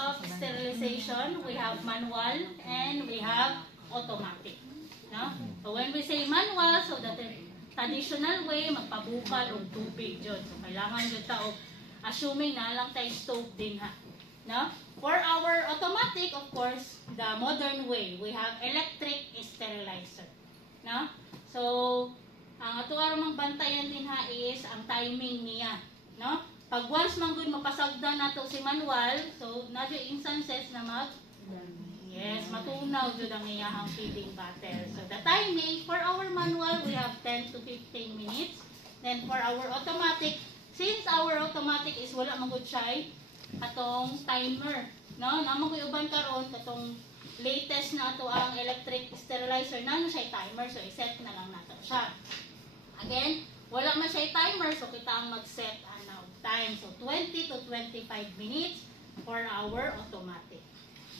of sterilization. We have manual and we have automatic. No? So when we say manual, so that traditional way, magpabukal og tubig dyan. So kailangan dyan tao, assuming na lang tayo stove din ha. No? For our automatic, of course, the modern way, we have electric sterilizer. No? So, ang ato aron bantayan din ha is ang timing niya. No? Pag once man good mapasagdan nato si manual, so na instances na matunaw jud ang iyahang feeding bottle. So the timing for our manual we have 10 to 15 minutes. Then for our automatic, since our automatic is wala man gud siya atong timer, no? Namo koy uban karon katong latest na ato ang electric sterilizer na siya timer, so i-set na lang nato siya. Again, wala man siya timer, so kita ang mag-set time. So, 20 to 25 minutes for our automatic.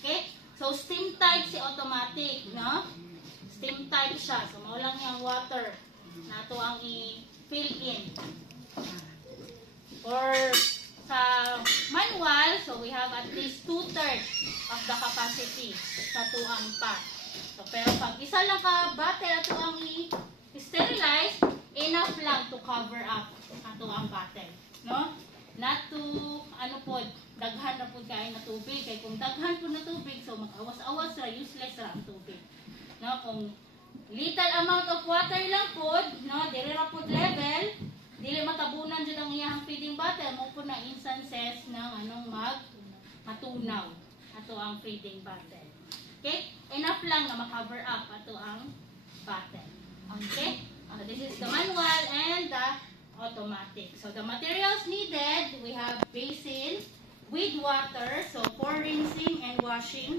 Okay? So, steam type si automatic, no? Steam type siya. So, maulang yung water na ito ang i-fill in. Or sa manual, so we have at least 2/3 of the capacity sa tuang pot. So, pero pag isa lang ka bottle ito ang i-sterilize, enough lang to cover up ato ang bottle. No? Not to, daghan na po kayo na tubig. Kaya kung daghan po na tubig, so mag-awas-awas ra, useless ra ang tubig. No? Kung little amount of water lang po, no? Dili ra po level, dili matabunan dyan ang iyahang feeding bottle, mo po na instances ng matunaw ato ang feeding bottle. Okay? Enough lang na ma-cover up ato ang bottle. Okay? This is the manual and the automatic. So the materials needed, we have basin with water, so for rinsing and washing.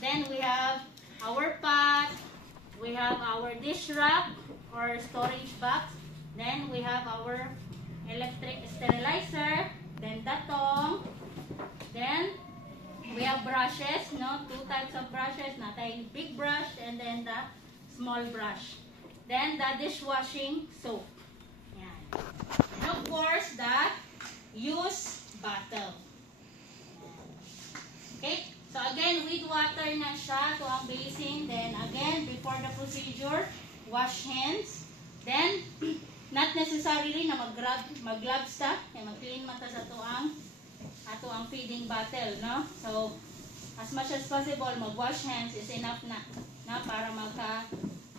Then we have our pot, we have our dish rack or storage box. Then we have our electric sterilizer, then datong. Then we have brushes, no? 2 types of brushes, natay big brush and then the small brush. Then the dishwashing soap. And of course, the use bottle. Okay? So again, with water na siya to ang basin. Then again, before the procedure, wash hands. Then, not necessarily na mag-gloves ta. Mag-clean mata sa ato ang feeding bottle, no? So, as much as possible, mag-wash hands is enough na para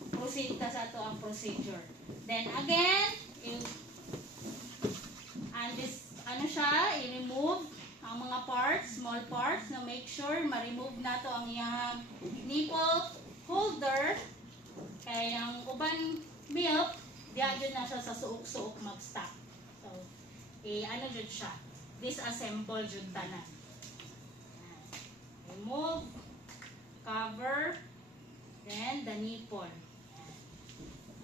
proceed ta sa ato ang procedure. Then again, i-remove ang mga parts, small parts, na make sure ma-remove nato ang iyang nipple holder. Kaya ang uban milk, diyan na siya sa suok-suok mag-stop. So, jud siya. Disassemble jud tanan. Remove, cover, then the nipple.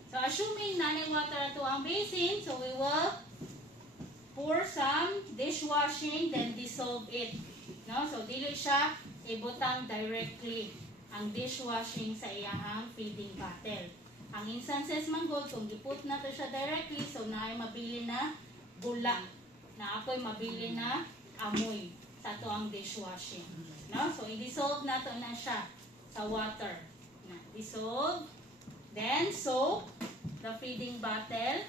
So, assuming nanay water to ang basin, so we will pour some dishwashing, then dissolve it. No? So, dili siya ibutang directly ang dishwashing sa iyahang feeding bottle. Ang instances man good, kung giput na to siya directly, so naay mabili na bula, na ako'y mabili na amoy sa to ang dishwashing. No? So, i-dissolve na to na siya sa water. Dissolve. Then, soak the feeding bottle.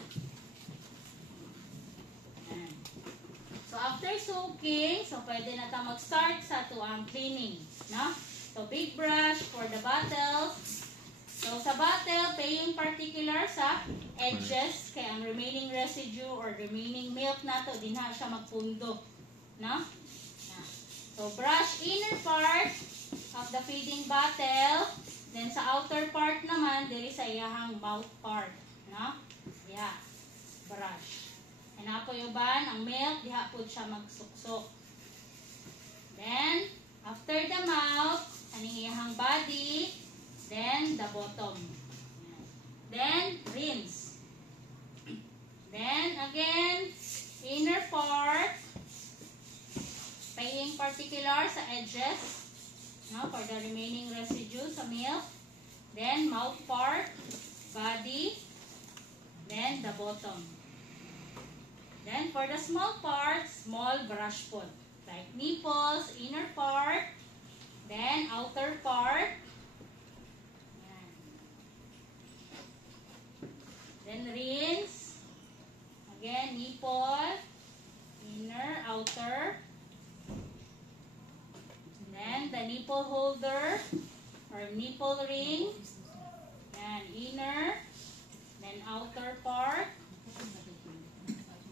So, after soaking, so pwede na ta mag-start sa tuang cleaning. No? So, big brush for the bottle. So, sa bottle, paying particular sa edges, kaya ang remaining residue or remaining milk nato, din na siya magpundo. No? So, brush inner part of the feeding bottle. Then, sa outer part naman, dili sa iyahang mouth part. No? Yeah. Brush. And ako yuban, ang milk, diha po siya magsuksok. Then, after the mouth, aning iyahang body, then the bottom. Then, rinse. Then, again, inner part, paying particular sa edges, no, for the remaining residue sa milk. Then, mouth part, body, then the bottom. Then, for the small part, small brush po. Like nipples, inner part, then outer part. Yan. Then rinse. Again, nipple, inner, outer. Then the nipple holder or nipple ring. Yan, inner, then outer part.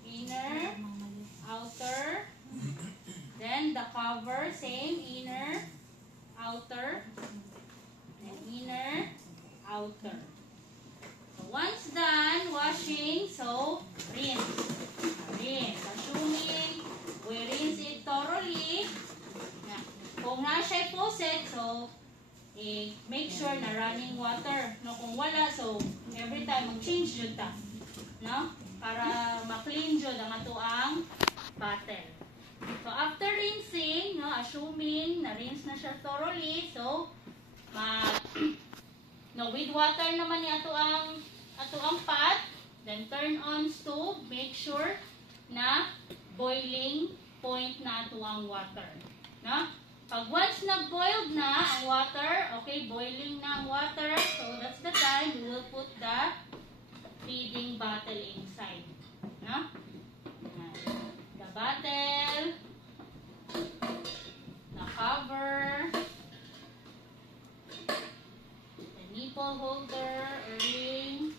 Inner, outer. Then the cover, same, inner, outer, then inner, outer. So once done washing, so rinse. Rinse. Assuming we rinse it thoroughly. Kung na siya faucet, so make sure na running water. No, kung wala, so every time mag-change yun ta. No? Para ma-clean yun ang ato ang bottle. So, after rinsing, no, assuming na-rinse na siya thoroughly, so, with water naman ni ato ang pot, then turn on stove, make sure na boiling point na ato ang water. No? Pag once nag-boiled na ang water, okay, boiling na ang water, so that's the time we will put the feeding bottle inside. No? The bottle, the cover, the nipple holder or ring,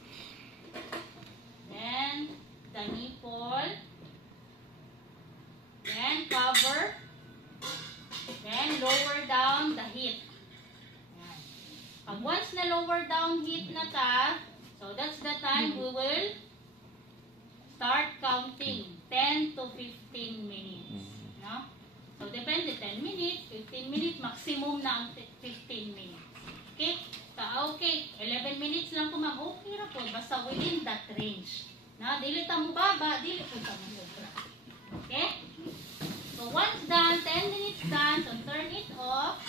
then the nipple, then cover, then lower down the heat. Pag once na lower down heat na ta, so that's the time we will start counting 10 to 15 minutes. No? So, depende, 10 minutes, 15 minutes, maximum na ang 15 minutes. Okay? So, okay, 11 minutes lang po, ma'am. Okay ra po, basta within that range. No? Dili ta mo baba, dili po ta mo sobra. Okay? So, once done, 10 minutes done, so turn it off,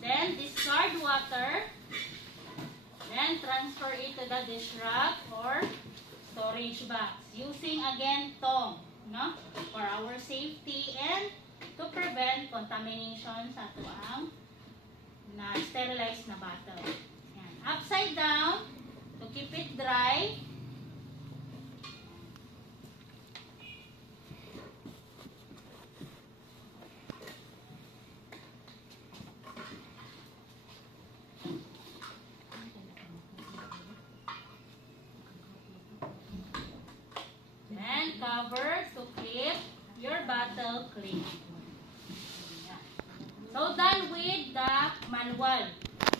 then discard water, then transfer it to the dish rack or storage box. Using again tong, no? For our safety and to prevent contamination sa tuang na sterilized na bottle. Yan. Upside down to keep it dry. Then cover to keep your bottle clean. So, done with the manual.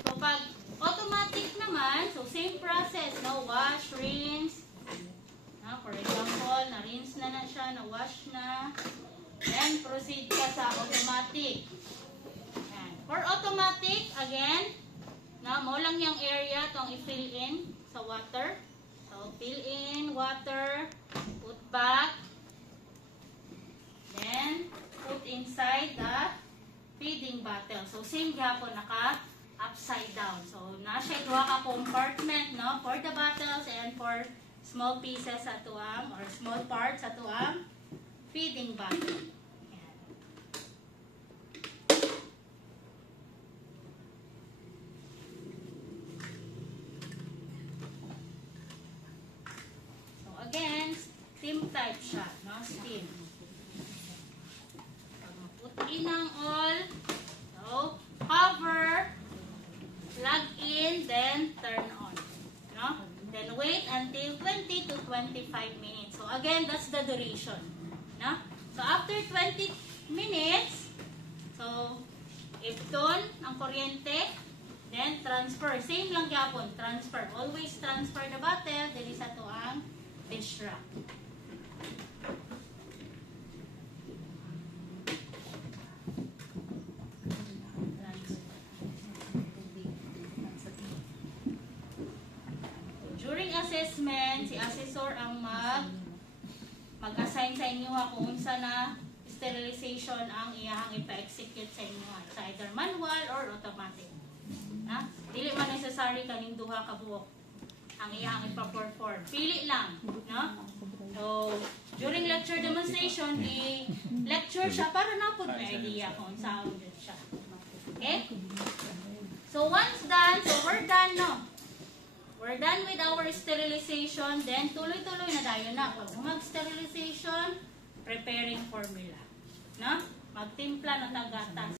So, pag automatic naman, so same process, no? Wash, rinse. No? For example, na-rinse na siya, na-wash na. Then, proceed ka sa automatic. Yan. For automatic, again, na mo lang yung area itong i-fill in sa water. So, fill in water, put back, then, put inside the feeding bottle. So, same gapon, naka-upside down. So, nasa ito ka compartment, no? For the bottles and for small pieces sa tuang, or small parts sa tuang feeding bottle. Ayan. So, again, steam type siya, no? Steam. In ang all, so cover, plug in, then turn on, no? Then wait until 20 to 25 minutes. So again, that's the duration, no? So after 20 minutes, so if doon ang kuryente, then transfer, same lang yapon, transfer, always transfer the bottle, dili sa to ang dish rack. Assessment, si assessor ang mag-assign sa inyo kung unsa na sterilization ang iyahang ipa-execute sa inyo. It's either manual or automatic. Na? Dili man necessary kaning duha ka buok ang iyahang ipa-perform. Pili lang, no? So, during lecture demonstration, i-lecture siya para napod may idea kung saan din siya. Okay? So, once done, so we're done, no? We're done with our sterilization. Then, tuloy-tuloy na tayo na. Pag mag-sterilization, preparing formula. No? Magtimpla na tagatas.